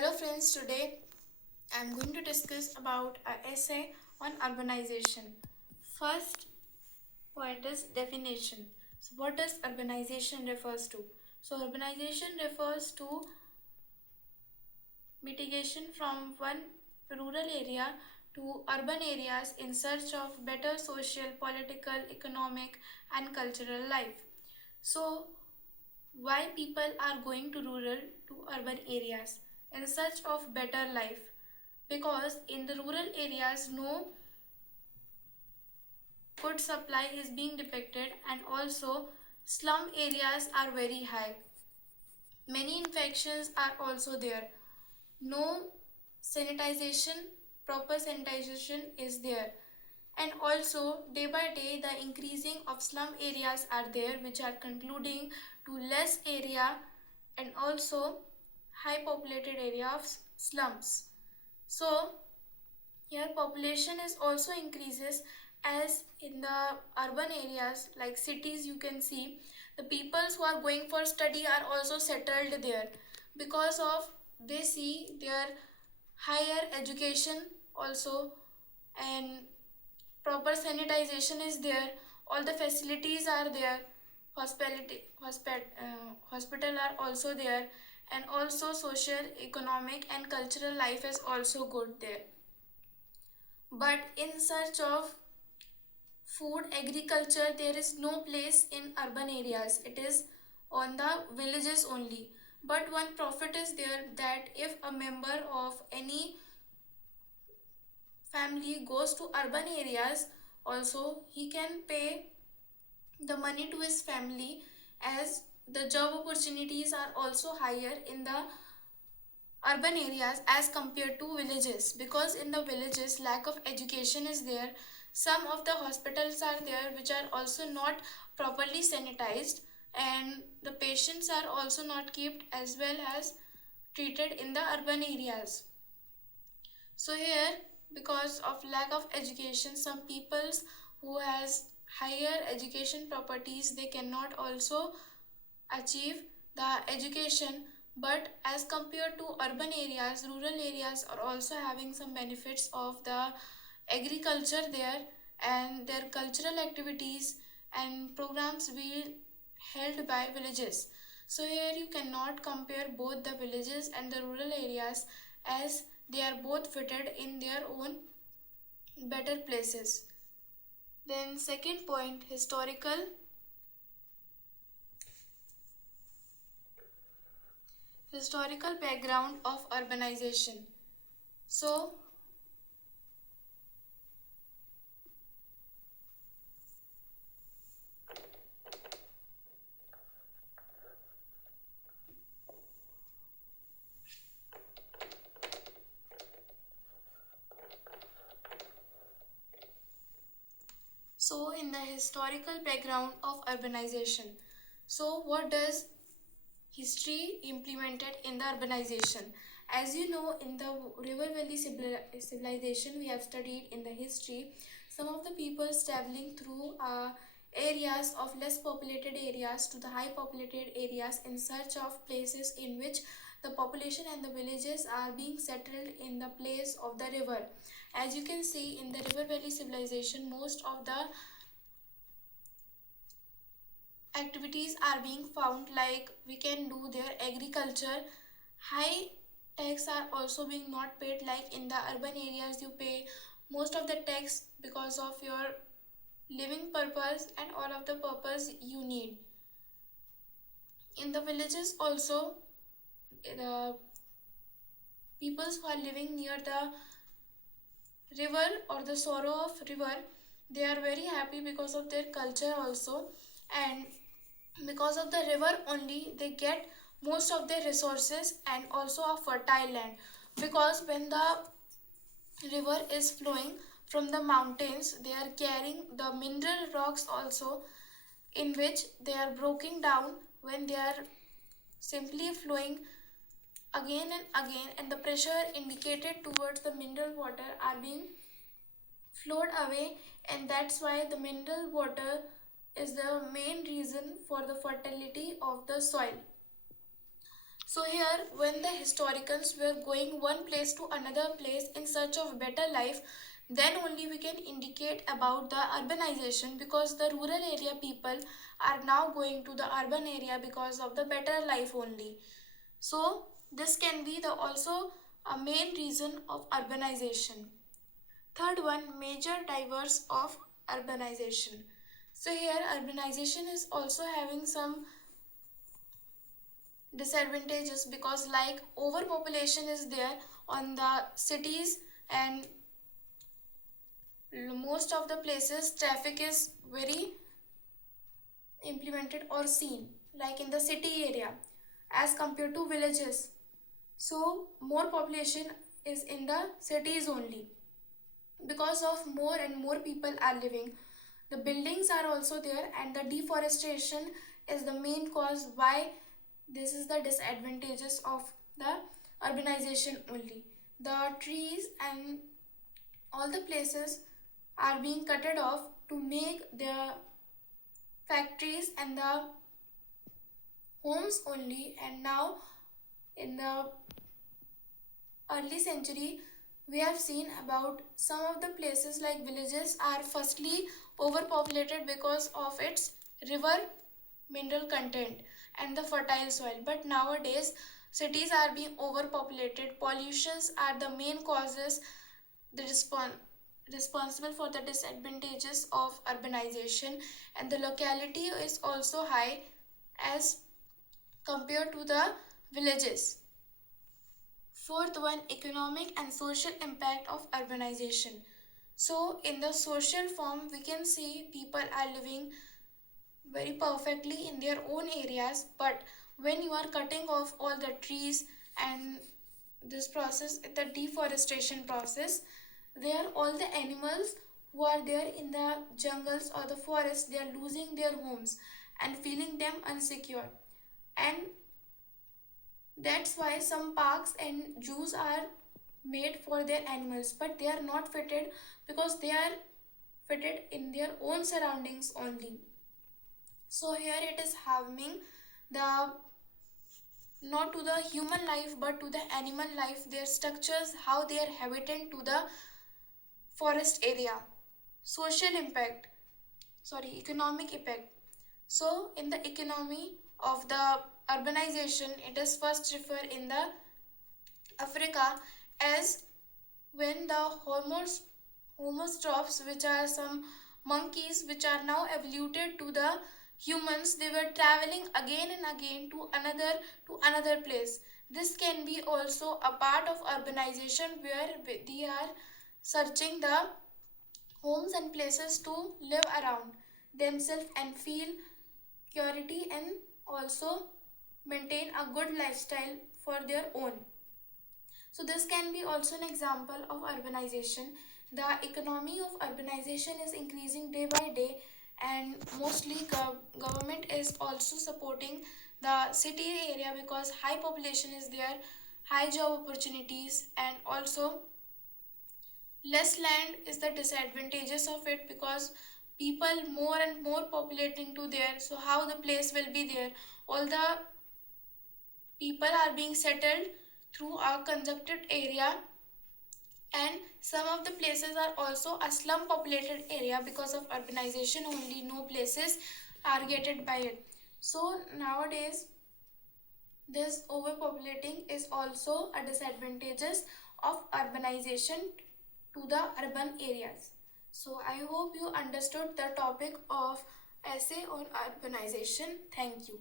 Hello friends, today I am going to discuss about an essay on urbanization. First point is definition. So what does urbanization refers to? So urbanization refers to mitigation from one rural area to urban areas in search of better social, political, economic and cultural life. So why people are going to rural to urban areas in search of better life? Because in the rural areas no food supply is being depicted, and also slum areas are very high. Many infections are also there. No sanitization, proper sanitization is there. And also day by day the increasing of slum areas are there, which are concluding to less area and also high populated area of slums. So here population is also increases, as in the urban areas like cities you can see the peoples who are going for study are also settled there, because of they see their higher education also, and proper sanitization is there, all the facilities are there, hospital are also there, and also social, economic and cultural life is also good there. But in search of food, agriculture, there is no place in urban areas, it is on the villages only. But one profit is there, that if a member of any family goes to urban areas, also he can pay the money to his family, as the job opportunities are also higher in the urban areas as compared to villages, because in the villages lack of education is there. Some of the hospitals are there which are also not properly sanitized, and the patients are also not kept as well as treated in the urban areas. So here, because of lack of education, some peoples who has higher education properties, they cannot also achieve the education. But as compared to urban areas, rural areas are also having some benefits of the agriculture there, and their cultural activities and programs will held by villages. So here you cannot compare both the villages and the rural areas, as they are both fitted in their own better places. Then second point, historical background of urbanization. So in the historical background of urbanization, so what does history implemented in the urbanization? As you know, in the river valley civilization we have studied in the history, some of the peoples traveling through areas of less populated areas to the high populated areas in search of places in which the population and the villages are being settled in the place of the river. As you can see in the river valley civilization, most of the activities are being found, like we can do their agriculture. High tax are also being not paid, like in the urban areas you pay most of the tax because of your living purpose and all of the purpose you need. In the villages also, the peoples who are living near the river or the sorrow of river, they are very happy because of their culture also, and because of the river only they get most of their resources and also a fertile land, because when the river is flowing from the mountains, they are carrying the mineral rocks also, in which they are broken down when they are simply flowing again and again, and the pressure indicated towards the mineral water are being flowed away, and that's why the mineral water is the main reason for the fertility of the soil. So here, when the historians were going one place to another place in search of better life, then only we can indicate about the urbanization, because the rural area people are now going to the urban area because of the better life only. So this can be the also a main reason of urbanization. Third one, major drivers of urbanization. So here urbanization is also having some disadvantages, because like overpopulation is there on the cities, and most of the places traffic is very implemented or seen, like in the city area as compared to villages. So more population is in the cities only, because of more and more people are living. The buildings are also there, and the deforestation is the main cause why this is the disadvantages of the urbanization only. The trees and all the places are being cutted off to make their factories and the homes only. And now in the early century, we have seen about some of the places like villages are firstly overpopulated because of its river mineral content and the fertile soil. But nowadays, cities are being overpopulated. Pollutions are the main causes, the responsible for the disadvantages of urbanization, and the locality is also high as compared to the villages. Fourth one, economic and social impact of urbanization. So in the social form, we can see people are living very perfectly in their own areas, but when you are cutting off all the trees and this process, the deforestation process, there all the animals who are there in the jungles or the forest, they are losing their homes and feeling them unsecure. And that's why some parks and zoos are made for their animals, but they are not fitted because they are fitted in their own surroundings only. So here it is harming the, not to the human life but to the animal life, their structures, how they are habitant to the forest area. Social impact, sorry, economic impact. So in the economy of the urbanization, it is first refer in the Africa, as when the homostrophs, which are some monkeys which are now evoluted to the humans, they were traveling again and again to another place. This can be also a part of urbanization, where they are searching the homes and places to live around themselves and feel security, and also maintain a good lifestyle for their own. So this can be also an example of urbanization. The economy of urbanization is increasing day by day, and mostly government is also supporting the city area because high population is there, high job opportunities, and also less land is the disadvantages of it, because people more and more populating to there. So how the place will be there? All the people are being settled through a congested area, and some of the places are also a slum populated area because of urbanization only, no places targeted by it. So nowadays this overpopulating is also a disadvantages of urbanization to the urban areas. So I hope you understood the topic of essay on urbanization. Thank you.